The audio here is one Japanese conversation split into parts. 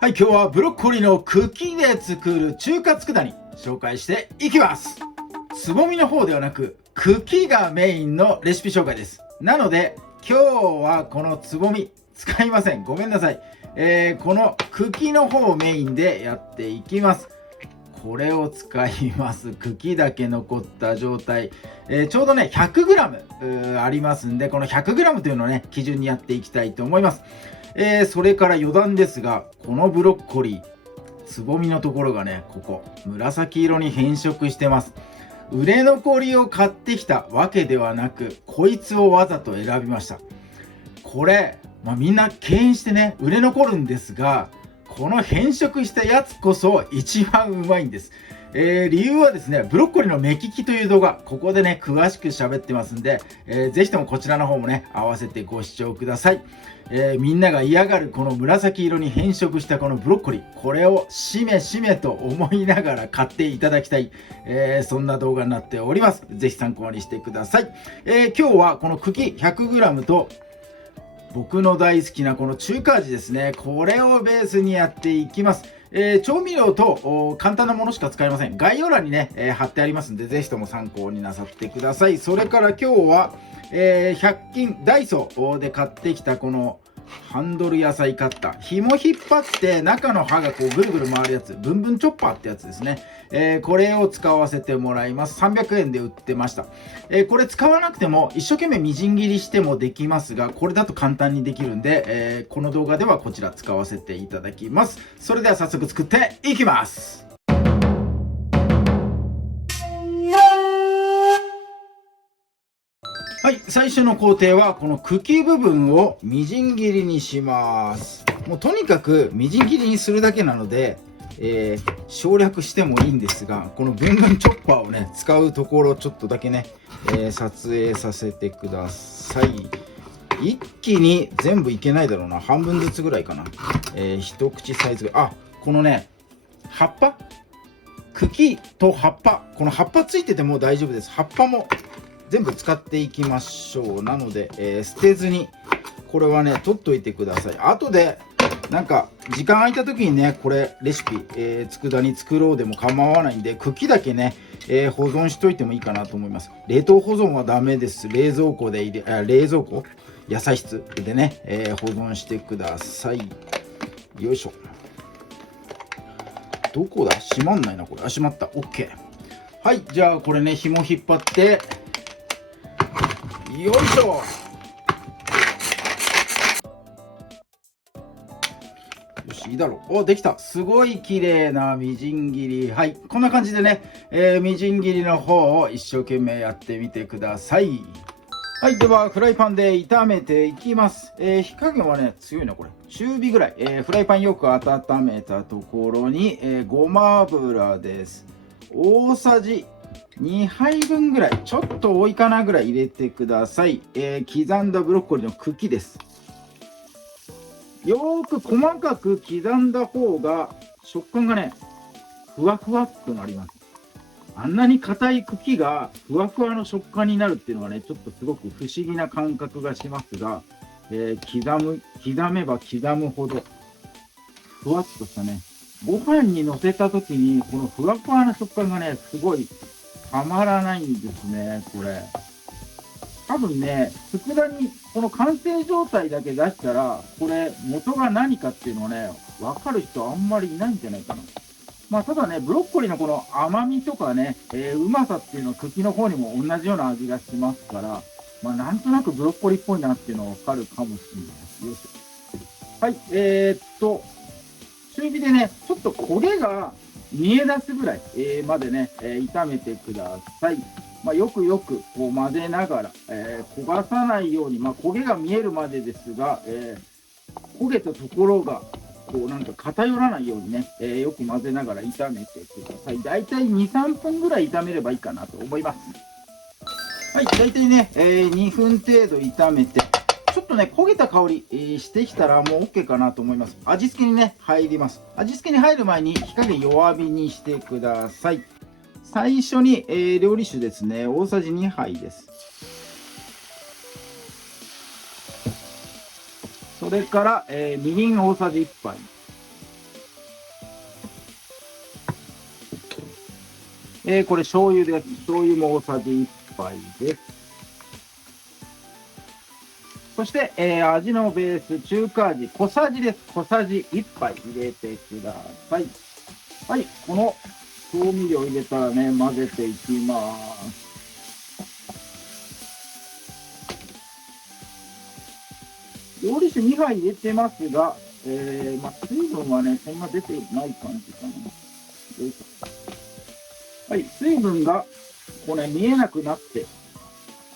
はい、今日はブロッコリーの茎で作る中華佃煮紹介していきます。つぼみの方ではなく茎がメインのレシピ紹介です。なので今日はこのつぼみ使いません。ごめんなさい。この茎の方をメインでやっていきます。これを使います。茎だけ残った状態、ちょうどね 100g ありますんで、この 100g というのをね基準にやっていきたいと思います。それから余談ですが、このブロッコリーつぼみのところがね、ここ紫色に変色してます。売れ残りを買ってきたわけではなく、こいつをわざと選びました。これ、みんな敬遠してね売れ残るんですが、この変色したやつこそ一番うまいんです。理由はですね、ブロッコリーの目利きという動画、ここでね詳しく喋ってますんで、ぜひともこちらの方もね合わせてご視聴ください。みんなが嫌がるこの紫色に変色したこのブロッコリー、これをしめしめと思いながら買っていただきたい、そんな動画になっております。ぜひ参考にしてください。今日はこの茎 100g と僕の大好きなこの中華味ですね、これをベースにやっていきます。調味料と簡単なものしか使いません。概要欄にね、貼ってありますんで、ぜひとも参考になさってください。それから今日は、100均ダイソーで買ってきたこのハンドル野菜カッター、紐引っ張って中の刃がこうぐるぐる回るやつ、ブンブンチョッパーってやつですね。これを使わせてもらいます。300円で売ってました。これ使わなくても一生懸命みじん切りしてもできますが、これだと簡単にできるんで、この動画ではこちら使わせていただきます。それでは早速作っていきます。はい、最初の工程はこの茎部分をみじん切りにします。もうとにかくみじん切りにするだけなので、省略してもいいんですが、このブンブンチョッパーをね使うところちょっとだけね、撮影させてください。一気に全部いけないだろうな。半分ずつぐらいかな。一口サイズが、このね葉っぱ、茎と葉っぱ、この葉っぱついてても大丈夫です。葉っぱも全部使っていきましょう。なので、捨てずにこれはね取っといてください。後でなんか時間空いた時にね、これレシピ、佃煮作ろうでも構わないんで、茎だけね、保存しといてもいいかなと思います。冷凍保存はダメです。冷蔵庫で冷蔵庫、野菜室でね、保存してください。よいしょ。どこだ、閉まんないなこれ。閉まった。 OK。 はい、じゃあこれね紐引っ張って、よいしょ。よし、いいだろう。できた。すごい綺麗なみじん切り。はい、こんな感じでね、みじん切りの方を一生懸命やってみてください。はい、ではフライパンで炒めていきます。火加減はね強いなこれ。中火ぐらい。フライパンよく温めたところに、ごま油です。大さじ2杯分ぐらい、ちょっと多いかなぐらい入れてください。刻んだブロッコリーの茎です。よーく細かく刻んだ方が食感がねふわふわっとなります。あんなに硬い茎がふわふわの食感になるっていうのはね、ちょっとすごく不思議な感覚がしますが、刻めば刻むほどふわっとしたね、ご飯にのせた時にこのふわふわな食感がねすごいたまらないんですね。これ多分ね、佃煮この完成状態だけ出したら、これ元が何かっていうのはね分かる人あんまりいないんじゃないかな。ただね、ブロッコリーのこの甘みとかね、うまさっていうのは茎の方にも同じような味がしますから、なんとなくブロッコリーっぽいなっていうのはわかるかもしれないです。よいしょ。はい、中火でね、ちょっと焦げが見え出すぐらい、までね、炒めてください。よくよくこう混ぜながら、焦がさないように、焦げが見えるまでですが、焦げたところがこうなんか偏らないようにね、よく混ぜながら炒めてください。だいたい 2,3 分ぐらい炒めればいいかなと思います。はい、だいたいね、2分程度炒めて、ちょっとね焦げた香り、してきたらもう OK かなと思います。味付けにね入ります。味付けに入る前に火加減弱火にしてください。最初に、料理酒ですね、大さじ2杯です。それから、みりん大さじ1杯。これ醤油です。醤油も大さじ1杯です。そして、味のベース、中華味、小さじです。小さじ1杯入れてください。はい、この調味料入れたらね、混ぜていきます。料理酒2杯入れてますが、水分はね、そんな出てない感じかな。よいしょ。はい、水分がこれ見えなくなって、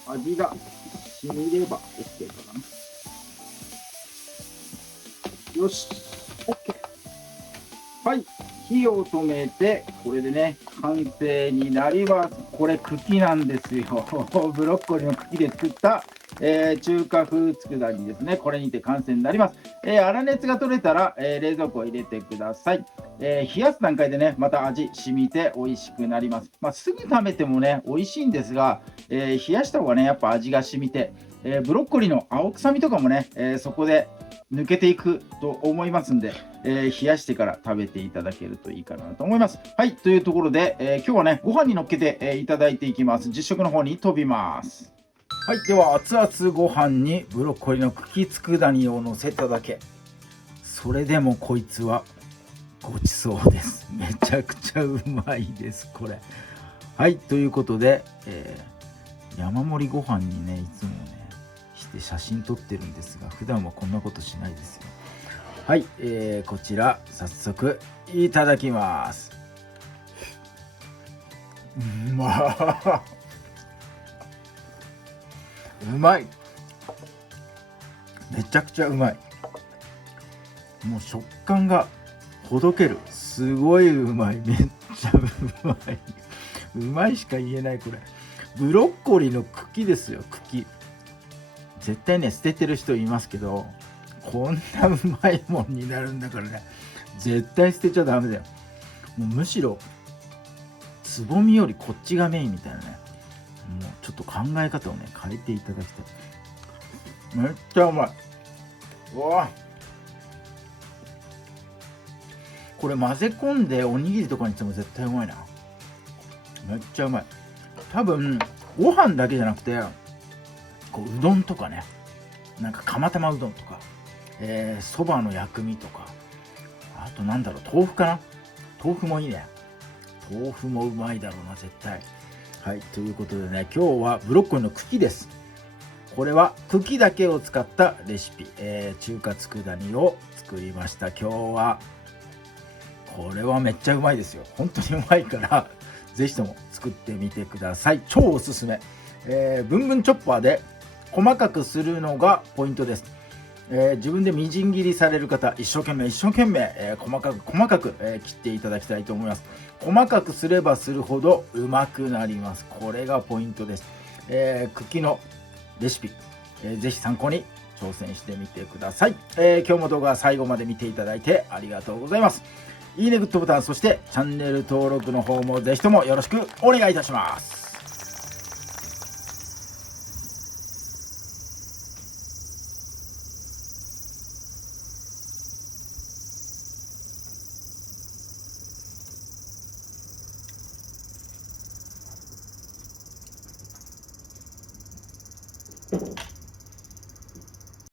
味が染みれば OK かな。よし、OK。はい、火を止めて、これでね、完成になります。これ茎なんですよ。ブロッコリーの茎で作った、中華風佃煮ですね。これにて完成になります。粗熱が取れたら、冷蔵庫入れてください。冷やす段階でね、また味染みて美味しくなります。すぐ食べてもね、美味しいんですが、冷やした方がね、やっぱ味が染みて、ブロッコリーの青臭みとかもね、そこで抜けていくと思いますんで、冷やしてから食べていただけるといいかなと思います。はい、というところで、今日はね、ご飯に乗っけて、いただいていきます。実食の方に飛びます。はい、では熱々ご飯にブロッコリーの茎佃煮を乗せただけ。それでもこいつはごちそうです。めちゃくちゃうまいです、これ。はい、ということで、山盛りご飯にね、いつもね、して写真撮ってるんですが、普段はこんなことしないですよ。はい、こちら早速いただきます。うまい。めちゃくちゃうまい。もう食感がほどける。すごいうまい。めっちゃうまい。うまいしか言えない。これブロッコリーの茎ですよ。茎。絶対ね捨ててる人いますけど、こんなうまいもんになるんだからね、絶対捨てちゃダメだよ。もうむしろつぼみよりこっちがメインみたいなね、もうちょっと考え方をね変えていただきたい。めっちゃうまい。うわ、これ混ぜ込んでおにぎりとかにしても絶対うまいな。めっちゃうまい。多分ご飯だけじゃなくて、こううどんとかね、なんか釜玉うどんとか、そばの薬味とか、あとなんだろう、豆腐かな。豆腐もいいね。豆腐もうまいだろうな、絶対。はい、ということでね、今日はブロッコリーの茎です。これは茎だけを使ったレシピ、中華佃煮を作りました。今日はこれはめっちゃうまいですよ。本当にうまいからぜひとも作ってみてください。超おすすめ。ブンブンチョッパーで細かくするのがポイントです。自分でみじん切りされる方、一生懸命細かく、切っていただきたいと思います。細かくすればするほどうまくなります。これがポイントです。茎のレシピ、ぜひ参考に挑戦してみてください。今日も動画最後まで見ていただいてありがとうございます。いいね、グッドボタン、そしてチャンネル登録の方もぜひともよろしくお願いいたします。